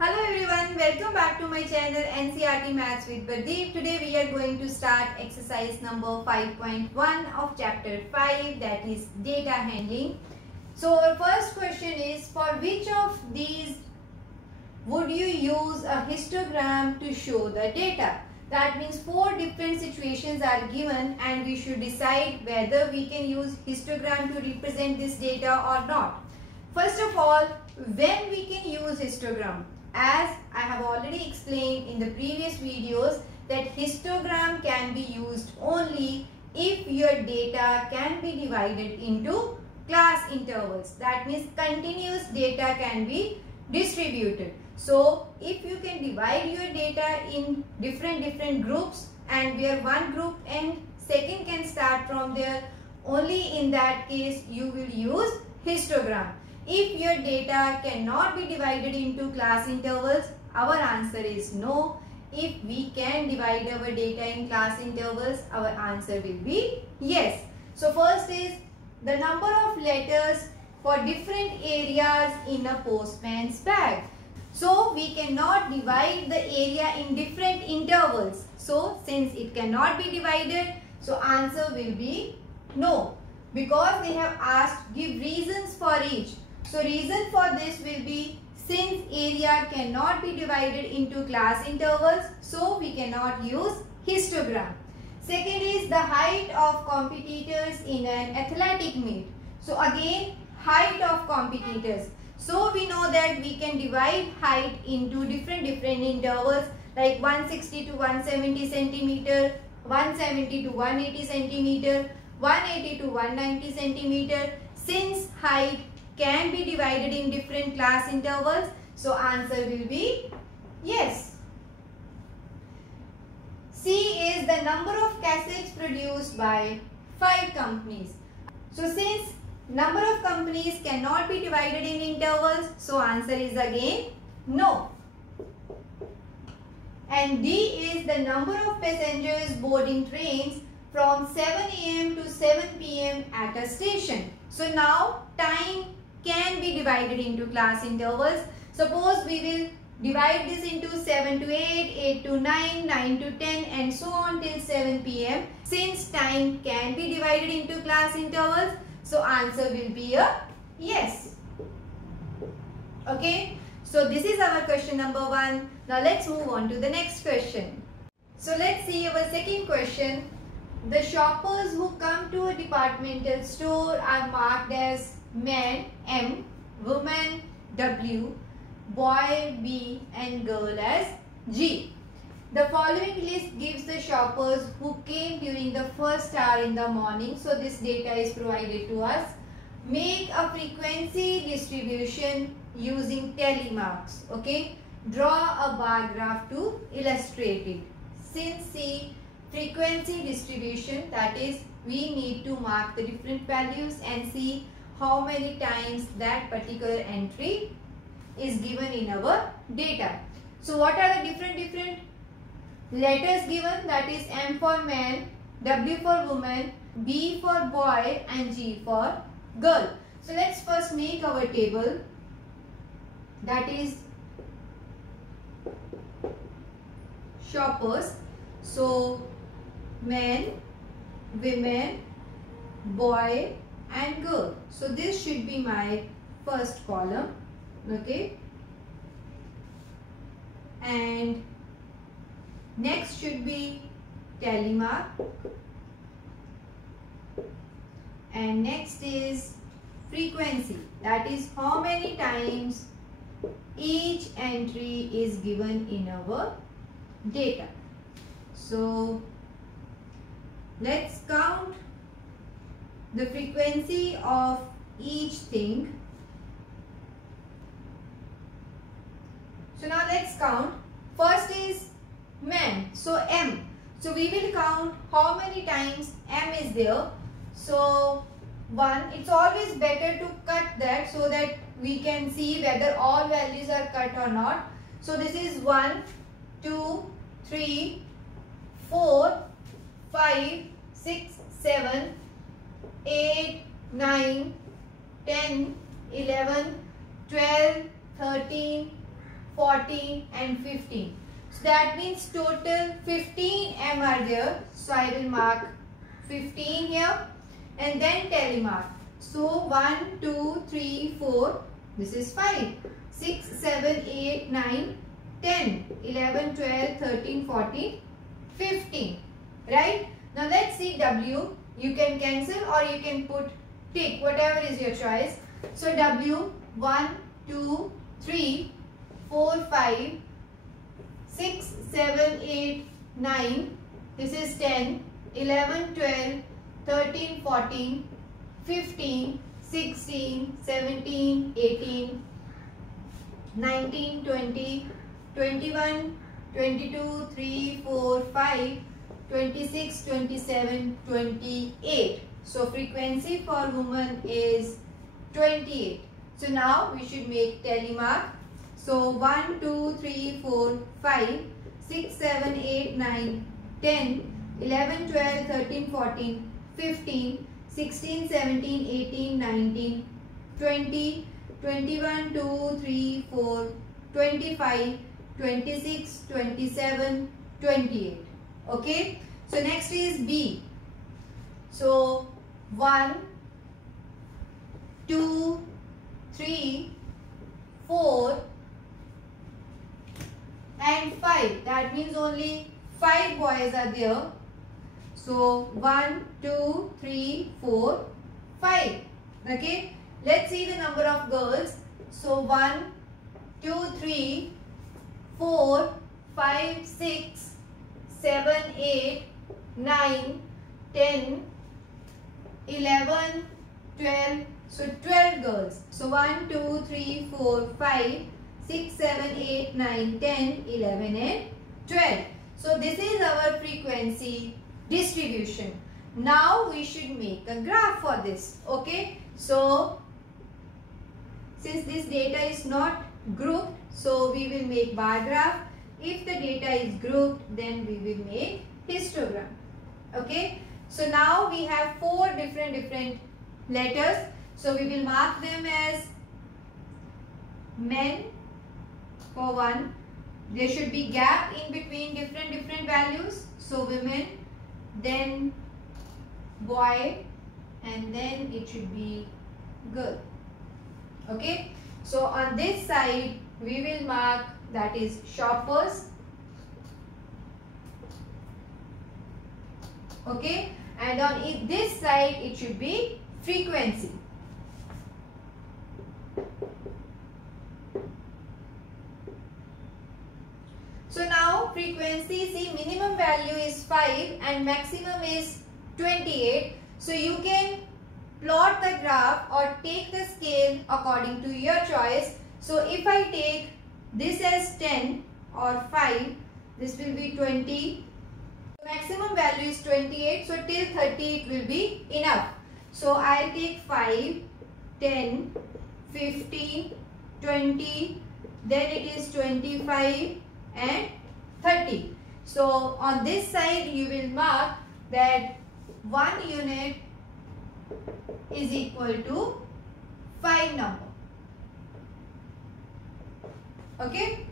Hello everyone, welcome back to my channel NCERT Maths with Pradeep. Today we are going to start exercise number 5.1 of chapter 5, that is data handling. So our first question is, for which of these would you use a histogram to show the data? That means 4 different situations are given and we should decide whether we can use histogram to represent this data or not. First of all, when we can use histogram? As I have already explained in the previous videos that histogram can be used only if your data can be divided into class intervals. That means continuous data can be distributed. So if you can divide your data in different groups and where one group and second can start from there, only in that case you will use histogram. If your data cannot be divided into class intervals, our answer is no. If we can divide our data in class intervals, our answer will be yes. So first is the number of letters for different areas in a postman's bag. So we cannot divide the area in different intervals. So since it cannot be divided, so answer will be no. Because they have asked give reasons for each. So reason for this will be, since area cannot be divided into class intervals, so we cannot use histogram. Second is the height of competitors in an athletic meet. So again, height of competitors. So we know that we can divide height into different intervals like 160 to 170 centimeter, 170 to 180 centimeter, 180 to 190 centimeter. Since height can be divided in different class intervals, so answer will be yes. C is the number of cassettes produced by 5 companies. So since number of companies cannot be divided in intervals, so answer is again no. And D is the number of passengers boarding trains from 7 AM to 7 PM at a station. So now time can be divided into class intervals. Suppose we will divide this into 7 to 8, 8 to 9, 9 to 10 and so on till 7 PM. Since time can be divided into class intervals, so answer will be a yes. Okay. So this is our question number 1. Now let's move on to the next question. So let's see our second question. The shoppers who come to a departmental store are marked as man M, woman W, boy B and girl as G. The following list gives the shoppers who came during the first hour in the morning. So this data is provided to us. Make a frequency distribution using tally marks. Okay. Draw a bar graph to illustrate it. Since the frequency distribution, that is we need to mark the different values and see how many times that particular entry is given in our data. So what are the different letters given? That is M for man, W for woman, B for boy and G for girl. So let's first make our table, that is shoppers. So men, women, boy and girl. So this should be my first column. Okay. And next should be tally mark. And next is frequency. That is how many times each entry is given in our data. So let's count the frequency of each thing. So now let's count. First is man. So M. So we will count how many times M is there. So 1. It's always better to cut that so that we can see whether all values are cut or not. So this is 1, 2, 3, 4, 5, 6, 7, 8, 9, 10, 11, 12, 13, 14 and 15. So that means total 15 M are there. So I will mark 15 here and then telemark. So 1, 2, 3, 4. This is 5. 6, 7, 8, 9, 10, 11, 12, 13, 14, 15. Right? Now let's see W. You can cancel or you can put tick, whatever is your choice. So W, 1, 2, 3, 4, 5, 6, 7, 8, 9. This is 10, 11, 12, 13, 14, 15, 16, 17, 18, 19, 20, 21, 22, 3, 4, 5, 26, 27, 28. So frequency for woman is 28. So now we should make telemark. So 1, 2, 3, 4, 5, 6, 7, 8, 9, 10, 11, 12, 13, 14, 15, 16, 17, 18, 19, 20, 21, 2, 3, 4, 25, 26, 27, 28. Okay. So next is B. So 1, 2, 3, 4 and 5. That means only 5 boys are there. So 1, 2, 3, 4, 5. Okay. Let's see the number of girls. So 1, 2, 3, 4, 5, 6, 7, 8, 9, 10, 11, 12. So 12 girls. So 1, 2, 3, 4, 5, 6, 7, 8, 9, 10, 11 and 12. So this is our frequency distribution. Now we should make a graph for this. Okay. So since this data is not grouped, so we will make bar graph. If the data is grouped, then we will make histogram. Okay. So now we have 4 different letters. So we will mark them as men for 1. There should be gap in between different values. So women, then boy, and then it should be girl. Okay. So on this side we will mark, that is shoppers. Okay. And on this side it should be frequency. So now frequency, see, minimum value is 5 and maximum is 28. So you can plot the graph or take the scale according to your choice. So if I take this as 10 or 5, this will be 20. Maximum value is 28. So till 30 it will be enough. So I'll take 5, 10, 15, 20, then it is 25 and 30. So on this side you will mark that 1 unit is equal to 5 number. Okay.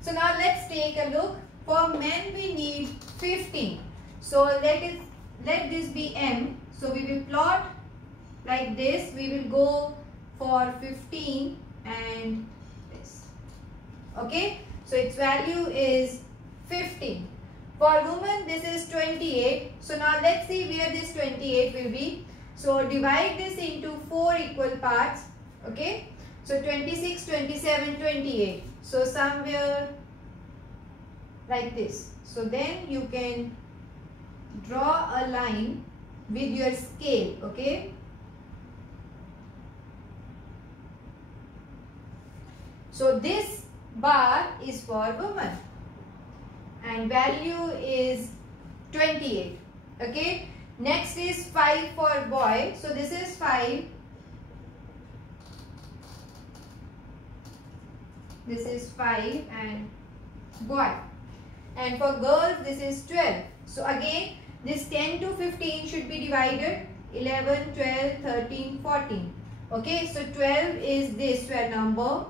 So now let's take a look. For men we need 15. So let this be M. So we will plot like this. We will go for 15 and this. Okay. So its value is 15. For women this is 28. So now let's see where this 28 will be. So divide this into 4 equal parts. Okay. So 26, 27, 28. So somewhere like this. So then you can draw a line with your scale. Okay. So this bar is for woman and value is 28. Okay. Next is 5 for boy. So this is 5. This is 5 and boy. And for girls this is 12. So again this 10 to 15 should be divided. 11, 12, 13, 14. Okay. So 12 is this 12 number.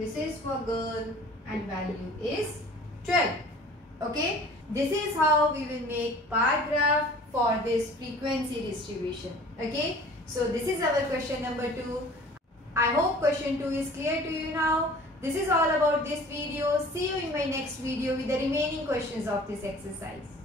This is for girl and value is 12. Okay. This is how we will make bar graph for this frequency distribution. Okay. So this is our question number 2. I hope question 2 is clear to you now. This is all about this video. See you in my next video with the remaining questions of this exercise.